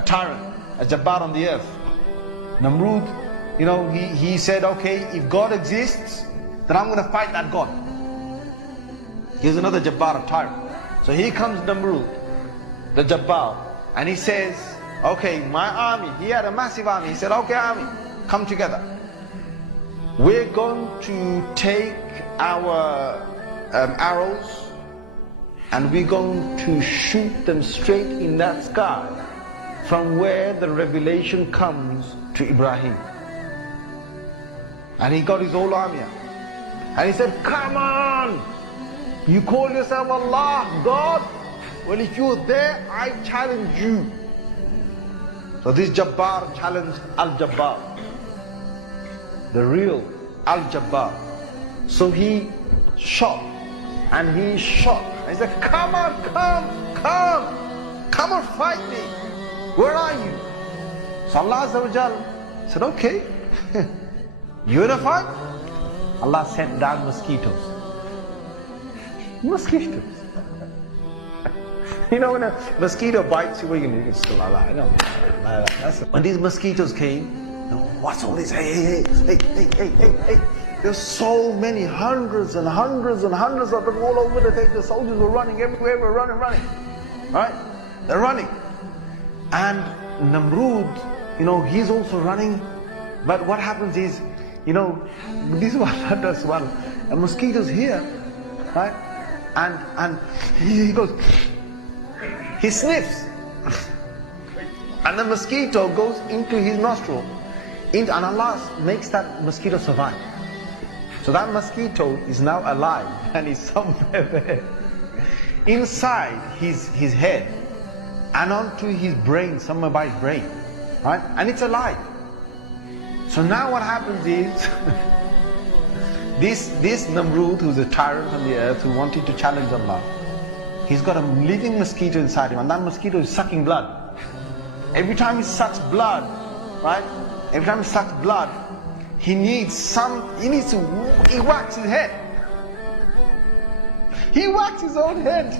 a tyrant, a jabbar on the earth. Namrud, he said, okay, if God exists, then I'm going to fight that God. Here's another jabbar, a tyrant. So here comes Namrud, the jabbar, and he says, okay, my army, he had a massive army. He said, okay, army, come together. We're going to take our arrows and we're going to shoot them straight in that sky from where the revelation comes to Ibrahim. And he got his whole army out. And he said, come on! You call yourself Allah, God? Well, if you're there, I challenge you. So this Jabbar challenged Al-Jabbar, the real Al-Jabbar. So he shot, and he shot. And he said, come on, come and fight me. Where are you? So Allah Azza wa Jal said, okay, you in a fight? Allah sent down mosquitoes. Mosquitoes. When a mosquito bites you, what are you going to do? It's still Allah. I know. When these mosquitoes came, what's all this? Hey. There's so many, hundreds and hundreds and hundreds of them all over the place. The soldiers were running everywhere, were running. Right? They're running. And Namrud, he's also running. But what happens is, this is what Allah does well. A mosquito's here, right? And he goes, he sniffs. And the mosquito goes into his nostril. And Allah makes that mosquito survive. So that mosquito is now alive and is somewhere there. Inside his head and onto his brain, somewhere by his brain. Right? And it's alive. So now what happens is, this Namrud, who's a tyrant on the earth, who wanted to challenge Allah, he's got a living mosquito inside him, and that mosquito is sucking blood. Every time he sucks blood, right? Every time he sucks blood, he whacks his head. He whacks his own head.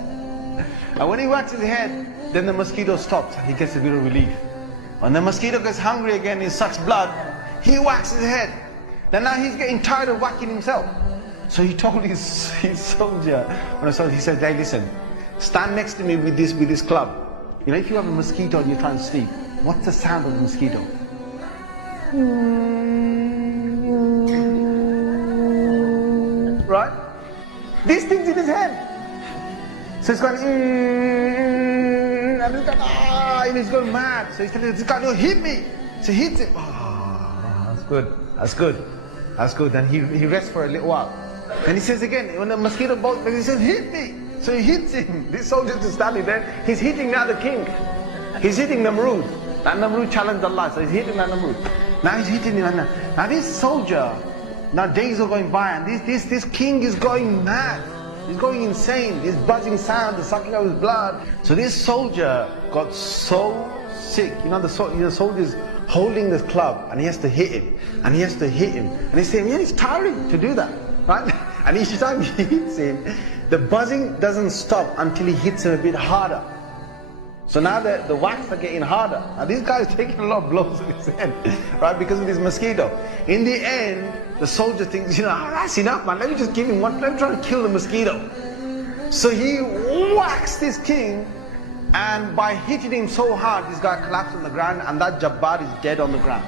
And when he whacks his head, then the mosquito stops and he gets a bit of relief. When the mosquito gets hungry again, he sucks blood, he whacks his head. Then now he's getting tired of whacking himself. So he told his soldier, he said, hey, listen, stand next to me with this club. If you have a mosquito and you're trying to sleep, what's the sound of the mosquito? Right? This thing's in his head. So it's going, and he's going mad. So he's telling this guy, no, hit me. So he hits him. Oh, that's good. Then he rests for a little while. And he says again, when the mosquito bites, he says, hit me. So he hits him. This soldier is standing there. He's hitting now the king. He's hitting Namrud. That Namrud challenged Allah, so he's hitting that Namrud. Now he's hitting him. Now this soldier, now days are going by, and this king is going mad. He's going insane. This buzzing sound is sucking out his blood. So this soldier got so sick. The soldier's holding this club, and he has to hit him, and he has to hit him. And he's saying, yeah, it's tiring to do that, right? And each time he hits him, the buzzing doesn't stop until he hits him a bit harder. So now the whacks are getting harder. Now this guy is taking a lot of blows in his head, right, because of this mosquito. In the end, the soldier thinks, that's enough, man. Let me just give him one. Let me try to kill the mosquito. So he whacks this king, and by hitting him so hard, this guy collapsed on the ground, and that Jabbar is dead on the ground.